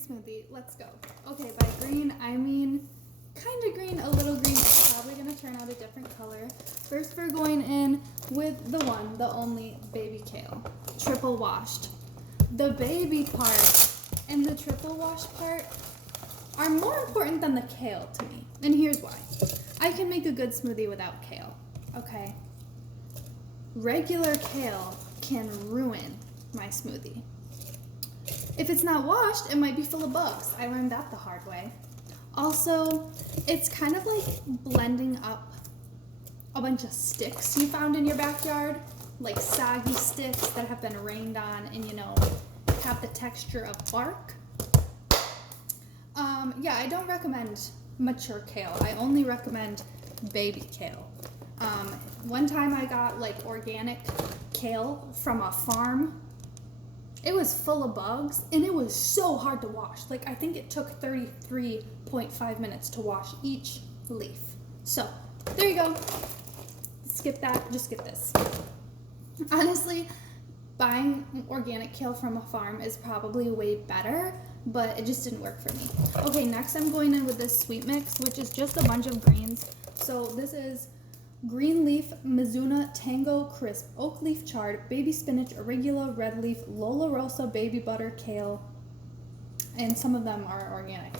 Smoothie, let's go. Okay, by green, I mean kind of green, a little green. It's probably going to turn out a different color. First, we're going in with the one, the only baby kale, triple washed. The baby part and the triple wash part are more important than the kale to me. And here's why. I can make a good smoothie without kale, okay? Regular kale can ruin my smoothie. If it's not washed, it might be full of bugs. I learned that the hard way. Also, it's kind of like blending up a bunch of sticks you found in your backyard, like soggy sticks that have been rained on and, have the texture of bark. Yeah, I don't recommend mature kale. I only recommend baby kale. One time I got organic kale from a farm. It was full of bugs, and it was so hard to wash. I think it took 33.5 minutes to wash each leaf. So, there you go. Skip that, just skip this. Honestly, buying organic kale from a farm is probably way better, but it just didn't work for me. Okay, next I'm going in with this sweet mix, which is just a bunch of greens. So, this is green leaf, Mizuna, Tango Crisp, oak leaf chard, baby spinach, arugula, red leaf, Lola Rosa, baby butter, kale, and some of them are organic.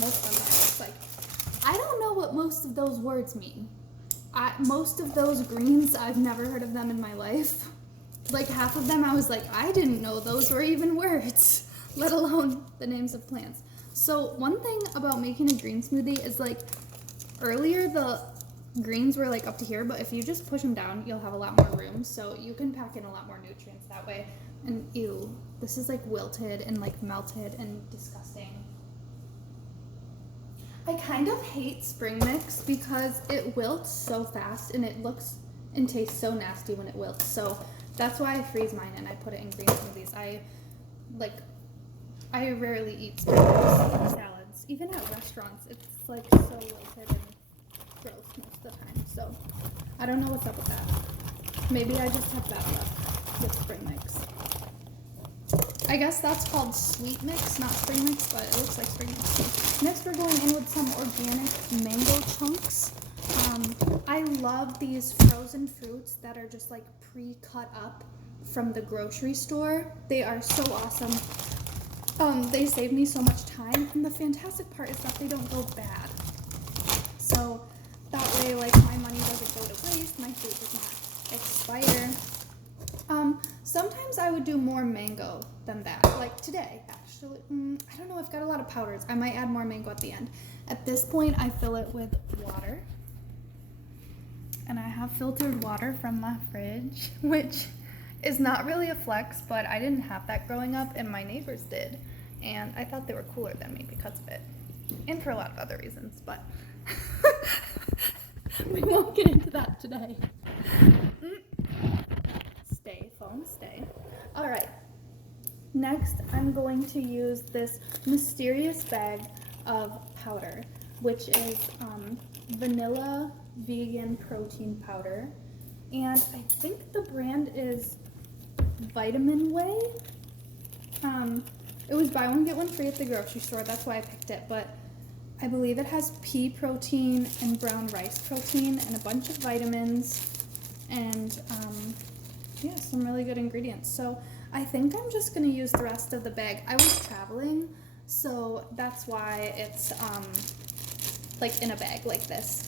Most of them are. I don't know what most of those words mean. Most of those greens, I've never heard of them in my life. Half of them, I was I didn't know those were even words, let alone the names of plants. So one thing about making a green smoothie is earlier the greens were up to here, but if you just push them down, you'll have a lot more room, so you can pack in a lot more nutrients that way. And ew, this is wilted and melted and disgusting. I kind of hate spring mix because it wilts so fast and it looks and tastes so nasty when it wilts, so that's why I freeze mine and I put it in green smoothies. I rarely eat spring mix salads. Even at restaurants, it's so wilted and gross most of the time, so I don't know what's up with that. Maybe I just have bad luck with spring mix. I guess that's called sweet mix, not spring mix, but it looks like spring mix. Next we're going in with some organic mango chunks. I love these frozen fruits that are just pre-cut up from the grocery store. They are so awesome. They save me so much time, and the fantastic part is that they don't go bad. So that way, my money doesn't go to waste, my food does not expire. Sometimes I would do more mango than that. Today, actually. I don't know, I've got a lot of powders. I might add more mango at the end. At this point, I fill it with water. And I have filtered water from my fridge, which is not really a flex, but I didn't have that growing up, and my neighbors did. And I thought they were cooler than me because of it. And for a lot of other reasons, but we won't get into that today. Stay, phone, stay. All right. Next, I'm going to use this mysterious bag of powder, which is vanilla vegan protein powder. And I think the brand is Vitamin Way. It was buy one, get one free at the grocery store. That's why I picked it. But I believe it has pea protein and brown rice protein and a bunch of vitamins and some really good ingredients. So I think I'm just going to use the rest of the bag. I was traveling, so that's why it's in a bag like this.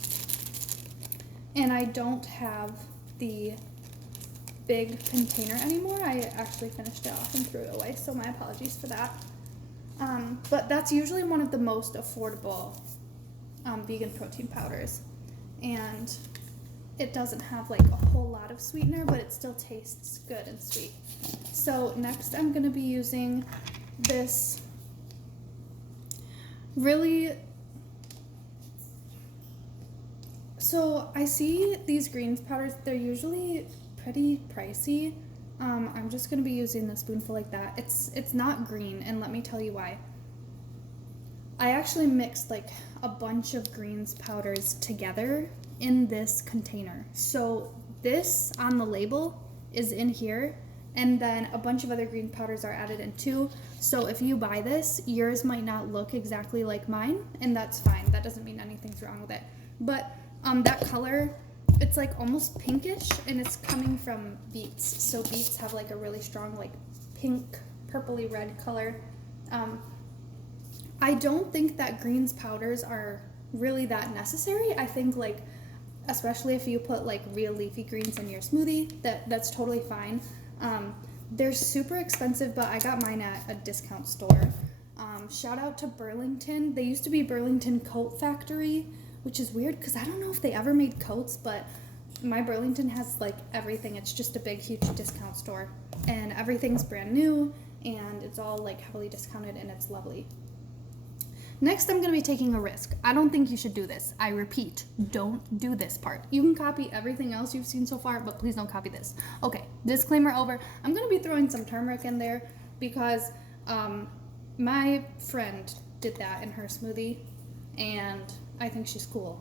And I don't have the big container anymore. I actually finished it off and threw it away, so my apologies for that. But that's usually one of the most affordable vegan protein powders. And it doesn't have a whole lot of sweetener, but it still tastes good and sweet. So next I'm going to be using this So I see these greens powders, they're usually pretty pricey. I'm just going to be using a spoonful like that. It's not green, and let me tell you why. I actually mixed a bunch of greens powders together in this container. So this on the label is in here, And then a bunch of other green powders are added in too. So if you buy this, yours might not look exactly like mine, and that's fine. That doesn't mean anything's wrong with it. But that color, it's like almost pinkish, and it's coming from beets. So beets have like a really strong like pink, purpley red color. I don't think that greens powders are really that necessary. I think like, especially if you put like real leafy greens in your smoothie, that's totally fine. They're super expensive, but I got mine at a discount store. Shout out to Burlington. They used to be Burlington Coat Factory, which is weird because I don't know if they ever made coats, but my Burlington has like everything. It's just a big, huge discount store, and everything's brand new, and it's all like heavily discounted, and it's lovely. Next, I'm going to be taking a risk. I don't think you should do this. I repeat, don't do this part. You can copy everything else you've seen so far, but please don't copy this. Okay, disclaimer over. I'm going to be throwing some turmeric in there because my friend did that in her smoothie, and I think she's cool.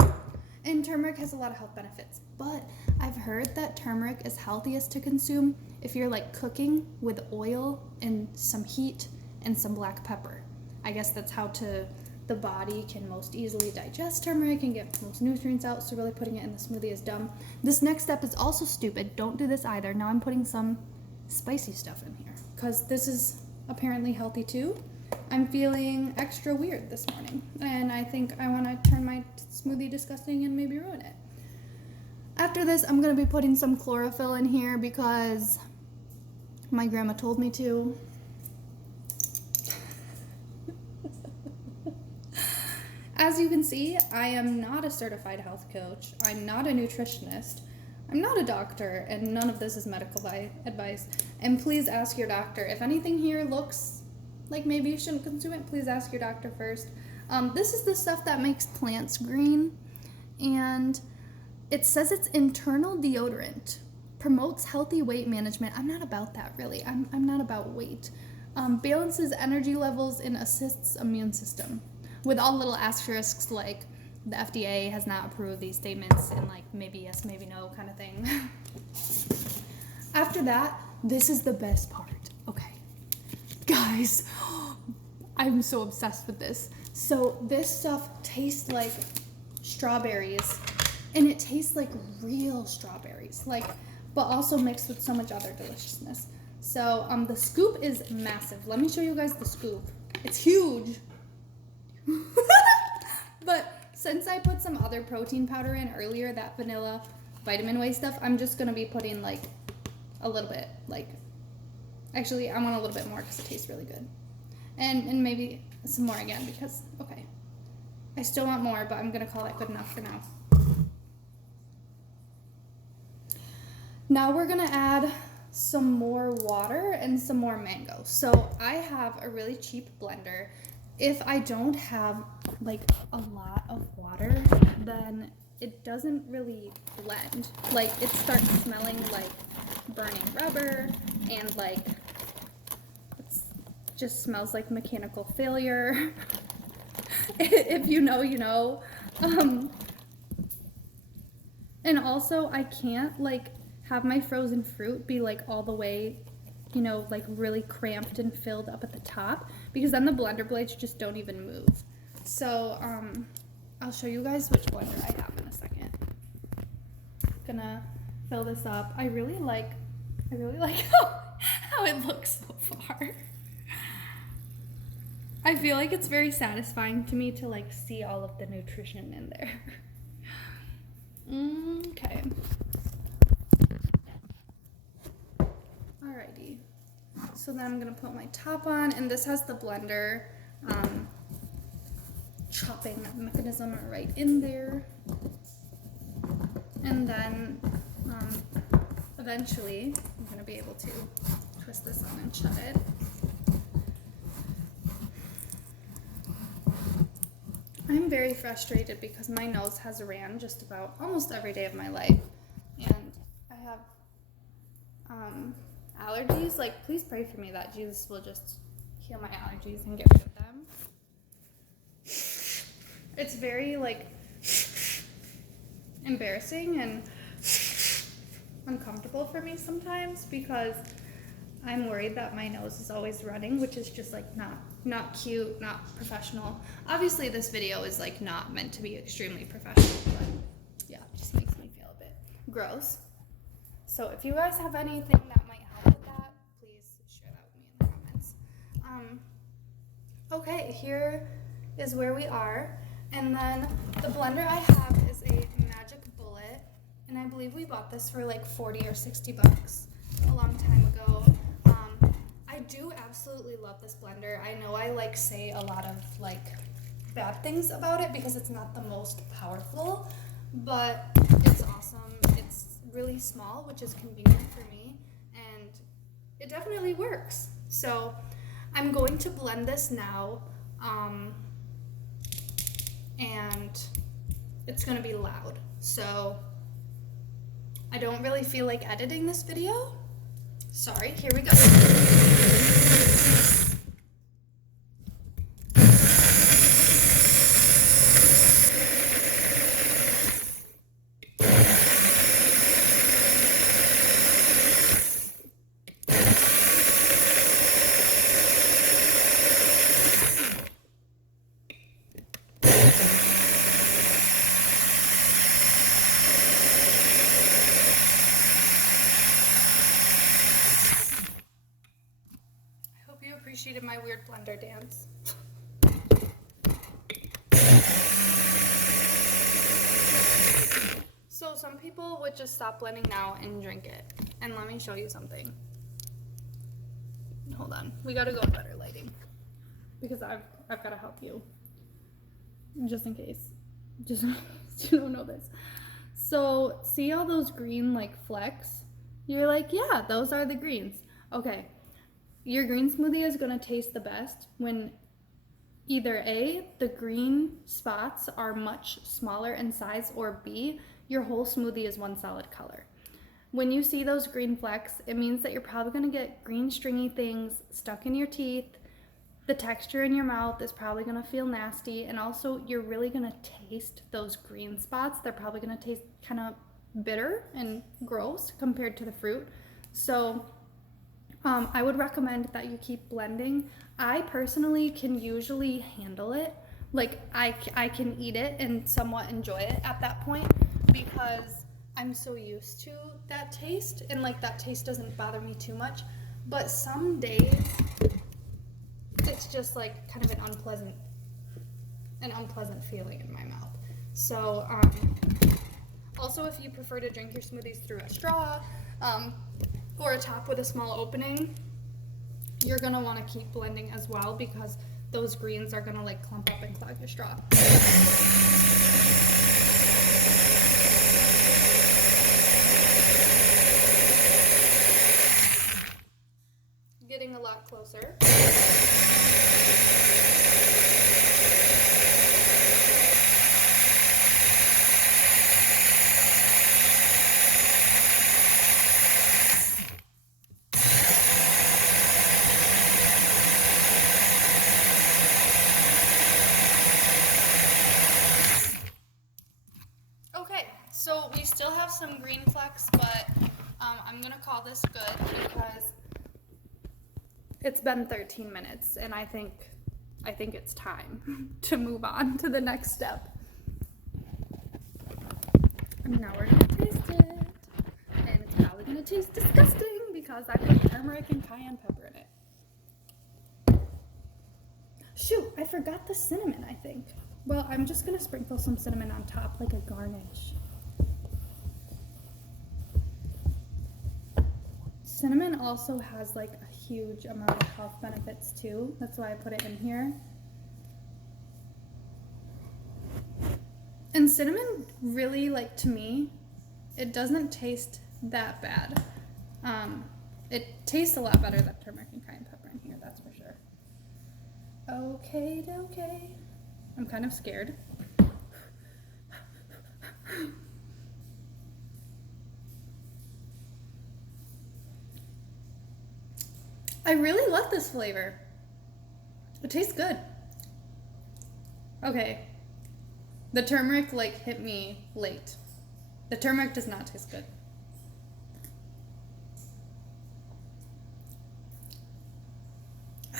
And turmeric has a lot of health benefits, but I've heard that turmeric is healthiest to consume if you're like cooking with oil and some heat and some black pepper. I guess that's how the body can most easily digest turmeric and get most nutrients out, so really putting it in the smoothie is dumb. This next step is also stupid. Don't do this either. Now I'm putting some spicy stuff in here because this is apparently healthy too. I'm feeling extra weird this morning, and I think I want to turn my smoothie disgusting and maybe ruin it. After this, I'm going to be putting some chlorophyll in here because my grandma told me to. As you can see, I am not a certified health coach. I'm not a nutritionist. I'm not a doctor, and none of this is medical advice. And please ask your doctor. If anything here looks like maybe you shouldn't consume it, please ask your doctor first. This is the stuff that makes plants green, and it says it's internal deodorant, promotes healthy weight management. I'm not about that, really. I'm not about weight. Balances energy levels and assists immune system. With all little asterisks like the FDA has not approved these statements and like maybe yes, maybe no kind of thing. After that, this is the best part. Okay. Guys, I'm so obsessed with this. So this stuff tastes like strawberries, and it tastes like real strawberries, like, but also mixed with so much other deliciousness. So the scoop is massive. Let me show you guys the scoop. It's huge. But since I put some other protein powder in earlier, that vanilla vitamin whey stuff, I'm just going to be putting like a little bit, like, actually I want a little bit more because it tastes really good. And maybe some more again because, okay, I still want more, but I'm going to call that good enough for now. Now we're going to add some more water and some more mango. So I have a really cheap blender. If I don't have like a lot of water, then it doesn't really blend. Like it starts smelling like burning rubber, and like it just smells like mechanical failure. If you know, you know. And also I can't like have my frozen fruit be like all the way, you know, like really cramped and filled up at the top, because then the blender blades just don't even move. So I'll show you guys which blender I have in a second. Gonna fill this up. I really like how it looks so far. I feel like it's very satisfying to me to like see all of the nutrition in there. Okay. Alrighty. So then I'm gonna put my top on, and this has the blender chopping mechanism right in there. And then eventually I'm gonna be able to twist this on and shut it. I'm very frustrated because my nose has ran just about almost every day of my life, and I have allergies. Like, please pray for me that Jesus will just heal my allergies and get rid of them. It's very like embarrassing and uncomfortable for me sometimes because I'm worried that my nose is always running, which is just like not cute, not professional. Obviously this video is like not meant to be extremely professional, but yeah, it just makes me feel a bit gross. So if you guys have anything that might help with that, please share that with me in the comments. Okay, here is where we are. And then the blender I have is a Magic Bullet, and I believe we bought this for like 40 or 60 bucks a long time ago. I do absolutely love this blender. I know I like say a lot of like bad things about it because it's not the most powerful, but it's awesome. It's really small, which is convenient for me, and it definitely works. So I'm going to blend this now, and it's gonna be loud. So I don't really feel like editing this video. Sorry, here we go. Appreciated my weird blender dance. So some people would just stop blending now and drink it. And let me show you something. Hold on, we gotta go in better lighting because I've gotta help you, just in case, just you don't know this. So see all those green like flecks? You're like, yeah, those are the greens. Okay. Your green smoothie is going to taste the best when either A, the green spots are much smaller in size, or B, your whole smoothie is one solid color. When you see those green flecks, it means that you're probably going to get green stringy things stuck in your teeth. The texture in your mouth is probably going to feel nasty, and also you're really going to taste those green spots. They're probably going to taste kind of bitter and gross compared to the fruit. So I would recommend that you keep blending. I personally can usually handle it. Like I can eat it and somewhat enjoy it at that point because I'm so used to that taste, and like that taste doesn't bother me too much. But some days it's just like kind of an unpleasant feeling in my mouth. So also, if you prefer to drink your smoothies through a straw, or a top with a small opening, you're gonna wanna keep blending as well because those greens are gonna like clump up and clog your straw. Getting a lot closer. So we still have some green flecks, but I'm gonna call this good because it's been 13 minutes and I think it's time to move on to the next step. And now we're gonna taste it, and it's probably gonna taste disgusting because I put turmeric and cayenne pepper in it. Shoot, I forgot the cinnamon, I think. Well, I'm just gonna sprinkle some cinnamon on top like a garnish. Cinnamon also has like a huge amount of health benefits too. That's why I put it in here. And cinnamon really, like, to me, it doesn't taste that bad. It tastes a lot better than turmeric and cayenne pepper in here, that's for sure. Okay. I'm kind of scared. I really love this flavor. It tastes good. Okay. The turmeric like hit me late. The turmeric does not taste good.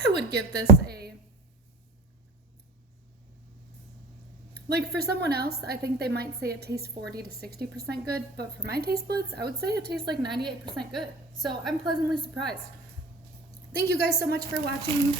I would give this a, like for someone else, I think they might say it tastes 40 to 60% good, but for my taste buds, I would say it tastes like 98% good. So I'm pleasantly surprised. Thank you guys so much for watching.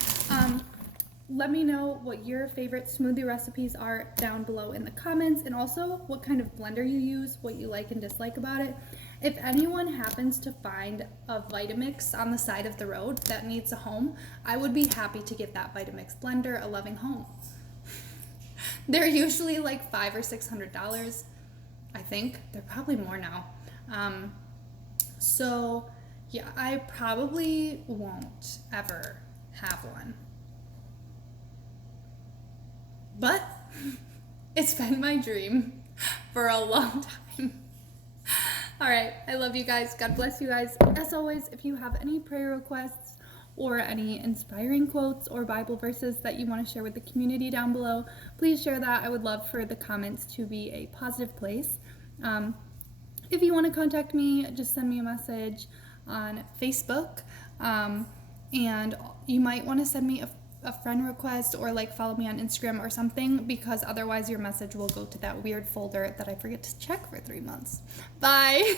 Let me know what your favorite smoothie recipes are down below in the comments, and also what kind of blender you use, what you like and dislike about it. If anyone happens to find a Vitamix on the side of the road that needs a home, I would be happy to give that Vitamix blender a loving home. They're usually like $500 or $600, I think. They're probably more now. So yeah, I probably won't ever have one. But it's been my dream for a long time. All right, I love you guys. God bless you guys. As always, if you have any prayer requests or any inspiring quotes or Bible verses that you want to share with the community down below, please share that. I would love for the comments to be a positive place. If you want to contact me, just send me a message on Facebook, and you might want to send me a friend request or like follow me on Instagram or something, because otherwise your message will go to that weird folder that I forget to check for 3 months. Bye.